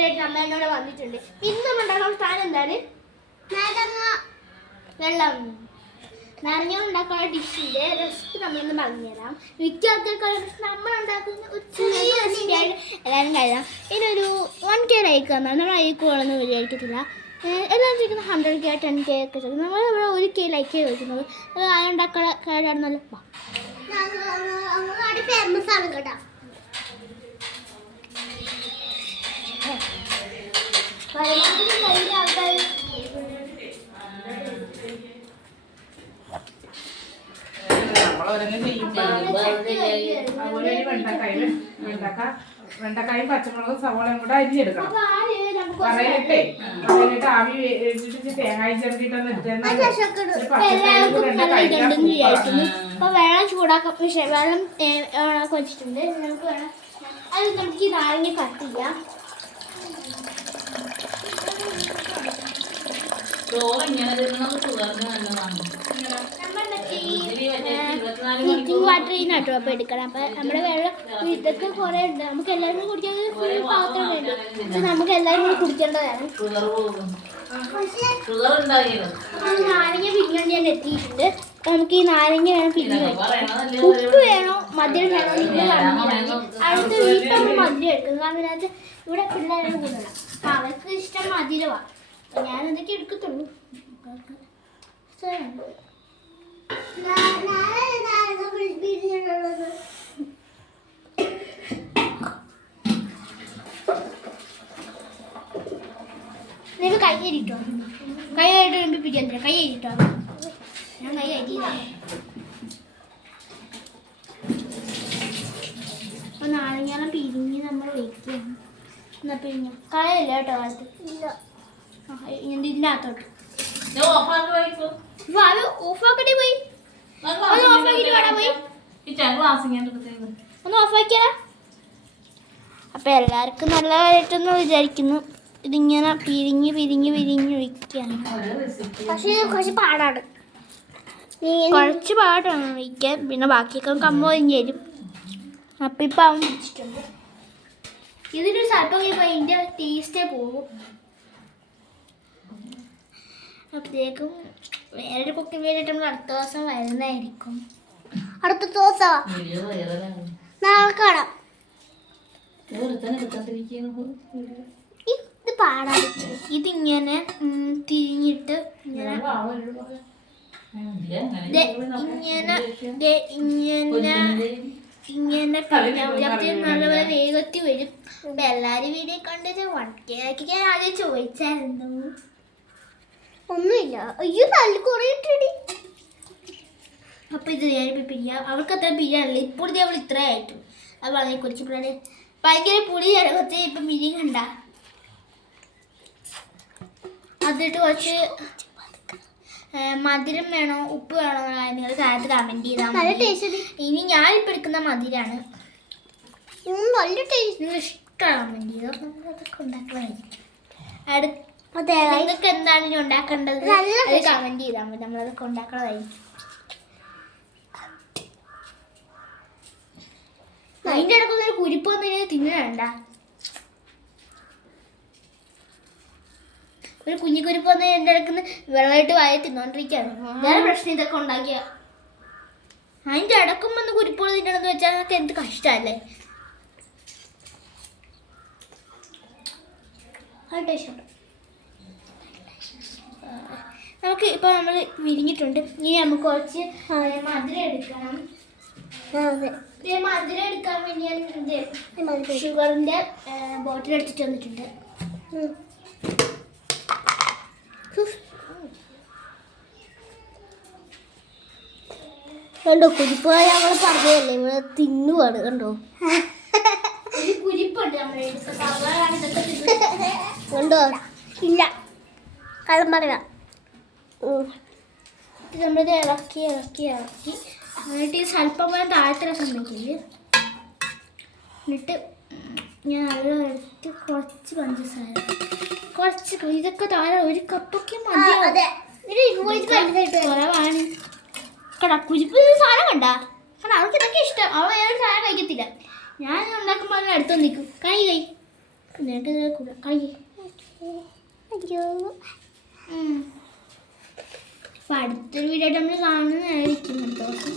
വീഡിയോയിലേക്ക് അമ്മ എന്നോട് വന്നിട്ടുണ്ട്. ഇന്ന് നമ്മൾ ഉണ്ടാക്കുന്ന സാധനം എന്താണ്? വെള്ളം നാരങ്ങ ഉണ്ടാക്കുന്ന ഡിഷിന്റെ റെസിപ്പി നമ്മളിന്ന് പറഞ്ഞുതരാം. മിക്ക ആൾക്കാർക്ക് നമ്മൾ ഉണ്ടാക്കുന്ന ഒരു ചെറിയ റെസിപ്പിയായിട്ട് എല്ലാവരും കഴിയാം. ഇതിനൊരു 1K ലൈക്ക് തന്നാൽ നമ്മൾ അയക്കുകളൊന്നും വിചാരിക്കത്തില്ല. എല്ലാവരും ചോദിക്കുന്നത് 100K 10K ഒക്കെ ചോദിക്കുന്നത്. നമ്മൾ ഇവിടെ 1K ലൈക്ക് ചോദിക്കുന്നത്. അത് ഉണ്ടാക്കുന്ന കേടാണെന്നല്ലോ. ഫേമസ് ആണ് കേട്ടോ. ആൾക്കാർ വെണ്ടക്കായും പച്ചമുളകും സവോളയും കൂടെ അരിഞ്ഞെടുക്കണം. കറയിലിട്ട് ആവി വേവിച്ചിട്ട് തേങ്ങായി ചേർത്തിട്ടൊന്ന് വെള്ളം ചൂടാക്കാൻ വെള്ളം വെച്ചിട്ടുണ്ട്. നമുക്ക് വേണം അത് നമുക്ക് ഈ നാരങ്ങ കട്ട് ചെയ്യാം. വാട്ടർ ഇതിനകത്ത് അപ്പം എടുക്കണം. അപ്പം നമ്മുടെ വെള്ളം ഇതൊക്കെ കുറേ ഉണ്ട്. നമുക്ക് എല്ലാവരും കുടിക്കാൻ ഫുൾ പാത്രം വേണ്ടി. പക്ഷെ നമുക്ക് എല്ലാവരും കൂടി കുടിക്കേണ്ടതാണ്. നാരങ്ങ പിരിഞ്ഞോണ്ട് ഞാൻ എത്തിയിട്ടുണ്ട്. അപ്പം നമുക്ക് ഈ നാരങ്ങ വേണം പിരിഞ്ഞ് വെക്കാം. ഉപ്പ് വേണോ മധുരം വേണോ അടുത്ത വീട്ടിൽ നമ്മൾ മധുരം എടുക്കുന്നത്. കാരണം ഇതിനകത്ത് ഇവിടെ പിള്ളേരെ കൂടണം. അപ്പം അവർക്ക് ഇഷ്ടം മധുരമാണ്. ഞാനതൊക്കെ എടുക്കത്തുള്ളൂ. നിങ്ങൾ കൈ അരിട്ടോ. കൈ ആയിട്ട് വരുമ്പോൾ പിരിയാൻ തരാം. കൈ അരിട്ടോ. ഞാൻ കൈ അരി. അപ്പോൾ നാരങ്ങാളം പിരിഞ്ഞ് നമ്മൾ വയ്ക്കുകയാണ്. എന്നാൽ പിരിഞ്ഞ കളയല്ല കേട്ടോ കാലത്ത്. ഇല്ല ഇതിൻ്റെ അകത്തോട്ട് ഓഫാക്കട്ടെ പോയി. ഒന്ന് ഓഫാക്കിട്ട് വേണം പോയി. ഒന്ന് ഓഫാക്കിയാ. അപ്പം എല്ലാവർക്കും നല്ലതായിട്ടെന്ന് വിചാരിക്കുന്നു. ഇതിങ്ങനെ പിരിഞ്ഞ് പിരിഞ്ഞ് പിരിഞ്ഞ് ഒഴിക്കുകയാണ്. പക്ഷേ കുറച്ച് പാടാണ്. കുറച്ച് പാടാണ് ഒഴിക്കാൻ. പിന്നെ ബാക്കിയൊക്കെ കമ്പ് ഒഴിഞ്ഞ് തരും. അപ്പം ഇപ്പം അവൻ പിടിച്ചിട്ടുണ്ട്. ഇതിൻ്റെ സ്വല്പം കഴിയുമ്പോൾ അതിൻ്റെ ടേസ്റ്റേ പോകും. അപ്പോഴേക്കും വേറൊരു കുക്കിംഗ് വേണ്ടിയിട്ട് നമ്മൾ അടുത്ത ദിവസം വരുന്നതായിരിക്കും. അടുത്ത ദിവസം നാളെ കാണാം. ഇത് പാടാൻ ഇതിങ്ങനെ തിരിഞ്ഞിട്ട് ഇങ്ങനെ ഇങ്ങനെ നല്ലപോലെ വേഗത്തിൽ വരും. അപ്പം എല്ലാവരും വീഡിയോ കണ്ടിട്ട് 1K ഞാൻ ആദ്യം ചോദിച്ചായിരുന്നു. ഒന്നുമില്ല. അയ്യോ നല്ല കുറേ ഇട്ടടി. അപ്പം ഇത് ഞാനിപ്പോൾ പിരിയാം. അവൾക്ക് അത്ര പിരിയാനില്ല. ഇപ്പോഴത്തെ അവൾ ഇത്ര ആയിട്ടു. അത് വളരെ കുറച്ച് പിള്ളേർ ഭയങ്കര പുളി ഇടവത്തെ ഇപ്പം മിരി കണ്ട. അതിട്ട് കുറച്ച് മധുരം വേണോ ഉപ്പ് വേണോ നിങ്ങൾ താഴത്ത് കമൻറ്റ് ചെയ്താൽ മതി. ഇനി ഞാനിപ്പോൾ എടുക്കുന്ന മധുരമാണ്. നല്ല ടേസ്റ്റ്. നിങ്ങൾ ഇഷ്ടമാണ് കമൻറ്റ് ചെയ്തോ. നമ്മളതൊക്കെ ഉണ്ടാക്കണമായിരിക്കും. നിങ്ങൾക്ക് എന്താണ് ഇനി ഉണ്ടാക്കേണ്ടത് അത് കമൻറ്റ് ചെയ്താൽ മതി. നമ്മളതൊക്കെ ഉണ്ടാക്കണതായിരിക്കും. അതിൻ്റെ ഇടയ്ക്ക് ഒരു കുരിപ്പ് വന്നിട്ട് തിന്നണ്ട. ഒരു കുഞ്ഞു കുരിപ്പ് വന്ന് എൻ്റെ ഇടയ്ക്ക് വെള്ളമായിട്ട് വായ തിന്നോണ്ടിരിക്കുകയാണ്. വേറെ പ്രശ്നം ഇതൊക്കെ ഉണ്ടാക്കിയ അതിൻ്റെ ഇടക്കും വന്ന് കുരിപ്പുകൾ തിന്നണമെന്ന് വെച്ചാൽ അതൊക്കെ എന്ത് കഷ്ടമല്ലേ. അത് ടേസ്റ്റ്. നമുക്ക് ഇപ്പോൾ നമ്മൾ വിരിഞ്ഞിട്ടുണ്ട്. ഇനി നമുക്ക് കുറച്ച് മധുരം എടുക്കണം. മധുരം എടുക്കാൻ വേണ്ടി ഞാൻ ഷുഗറിൻ്റെ ബോട്ടിൽ എടുത്തിട്ട് വന്നിട്ടുണ്ട്. കണ്ടോ കുരിപ്പ് ഞങ്ങൾ പറഞ്ഞതല്ലേ ഇവിടെ തിന്നുവാണ്. കണ്ടോ ഒരു കുരിപ്പുണ്ട് നമ്മുടെ കണ്ടോ. ഇല്ല കള്ളം പറയാം. നമ്മളിത് ഇളക്കി ഇളക്കി ഇളക്കി എന്നിട്ട് ഈ സ്വല്പം പോലെ താഴ്ത്തിടാൻ സമ്മതിക്കില്ല. എന്നിട്ട് ഞാൻ നല്ല എടുത്ത് കുറച്ച് പഞ്ചസാര കുറച്ച് ഇതൊക്കെ താഴെ ഒരു കപ്പൊക്കെ മതി. കുറവാണ് കടാ കുരിപ്പ് സാധനം കണ്ട. കാരണം അവൾക്ക് ഇതൊക്കെ ഇഷ്ടം. അവൾ വേറെ സാധനം കഴിക്കത്തില്ല. ഞാൻ ഉണ്ടാക്കുമ്പോൾ അതിന് അടുത്ത് നിൽക്കും. കൈ നിനക്ക് കളി. അയ്യോ. അപ്പം അടുത്തൊരു വീഡിയോ ആയിട്ട് നമ്മൾ കാണുന്നതായിരിക്കും അടുത്ത ദിവസം.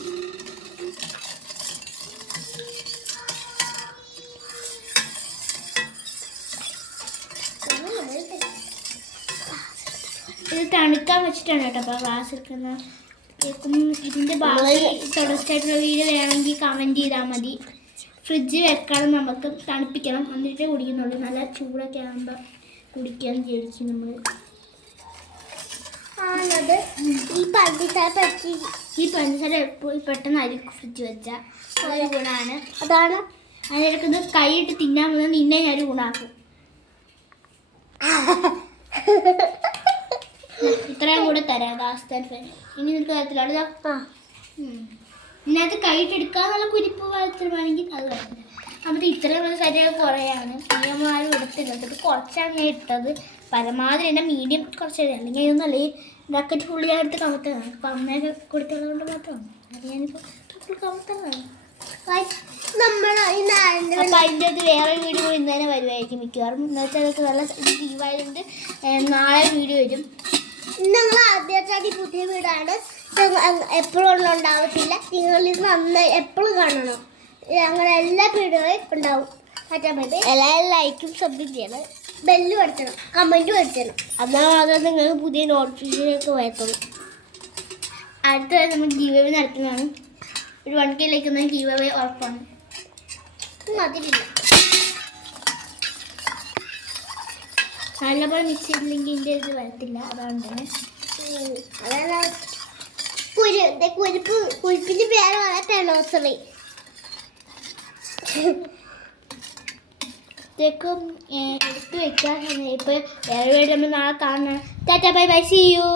ഇത് തണുക്കാൻ വെച്ചിട്ടാണ് കേട്ടോ. അപ്പോൾ ക്ലാസ് എടുക്കുന്ന ഇതിൻ്റെ ബാക്കി തുടർച്ചയായിട്ടുള്ള വീഡിയോ വേണമെങ്കിൽ കമൻറ്റ് ചെയ്താൽ മതി. ഫ്രിഡ്ജ് വെക്കണം, നമുക്ക് തണുപ്പിക്കണം, എന്നിട്ടേ കുടിക്കുന്നുള്ളൂ. നല്ല ചൂടൊക്കെ ആകുമ്പോൾ കുടിക്കാൻ വിചാരിക്കും നമ്മൾ. ആണത് ഈ പഞ്ചസാര എപ്പോഴും പെട്ടെന്ന് ആയിരിക്കും ഫ്രിഡ്ജ് വെച്ചാൽ ഒരു ഗുണമാണ്. അതാണ് അതിനെടുക്കുന്ന കൈയിട്ട് തിന്നാൻ പോകുന്നത് നിന്നെ ഞാൻ ഗുണമാക്കും. ഇത്രയും കൂടെ തരാം ലാസ്റ്റ്. ഇനി നിനക്ക് തരത്തിലാണ്. ഇതിനകത്ത് കൈയിട്ടെടുക്കാന്നുള്ള കുരിപ്പ് വളർത്തുവാണെങ്കിൽ അത് വരത്തില്ല. അപ്പോൾ ഇത്രയും ശരീരം കുറയാണ്. ആരും എടുത്തില്ല. ഇത് കുറച്ചാണ് ഞാൻ ഇട്ടത്. പരമാവധി എൻ്റെ മീഡിയം കുറച്ച് അല്ലെങ്കിൽ ഇതൊന്നും അല്ലെങ്കിൽ ബക്കറ്റ് ഫുള്ളി ഞാൻ എടുത്ത് കമത്തതാണ്. അപ്പം അമ്മയൊക്കെ കൊടുത്തത് കൊണ്ട് മാത്രമാണ് അത് ഞാനിപ്പോൾ ഫുൾ കമത്തതാണ്. അപ്പം അതിൻ്റെ അത് വേറെ വീഡിയോ ഇന്ന് തന്നെ വരുമായിരിക്കും മിക്കവാറും. എന്നുവെച്ചാൽ അതൊക്കെ നല്ല ലീവായതുകൊണ്ട് നാളെ വീഡിയോ വരും. ഞങ്ങൾ ആദ്യമായിട്ടാണ് ഈ പുതിയ വീടാണ്. എപ്പോഴും ഒന്നും ഉണ്ടാവത്തില്ല. നിങ്ങൾ ഇത് നന്നായി എപ്പോഴും കാണണം. ഞങ്ങളുടെ എല്ലാ വീഡിയോയും ഉണ്ടാവും. എല്ലാവരും ലൈക്കും സബ്സ്ക്രൈബ് ചെയ്യണം, ബെല്ല് പഠിക്കണം, കമൻറ്റ് പഠിക്കണം. എന്നാൽ മാത്രമേ നിങ്ങൾക്ക് പുതിയ നോട്ടിഫിക്കേഷനൊക്കെ വരത്തുള്ളൂ. അടുത്ത നമ്മൾ ഗീവ് അവേ നടത്തുന്നതാണ്. ഒരു 1K ലേക്കുന്ന ഗീവ് അവേ ഉറപ്പാണ്. അതിലില്ല നല്ലപോലെ മിക്സ് ചെയ്തില്ലെങ്കിൽ ഇതിൻ്റെ ഇത് വരത്തില്ല. അതാണ് തന്നെ. അതാണ് കുരിപ്പിൻ്റെ പേര് പറയാൻ നഴ്സറി. ഇതൊക്കെ എടുത്ത് വെക്കാൻ. ഇപ്പോൾ വേറെ വീട് നമ്മൾ നാളെ കാണണം. Tata bye bye, see U.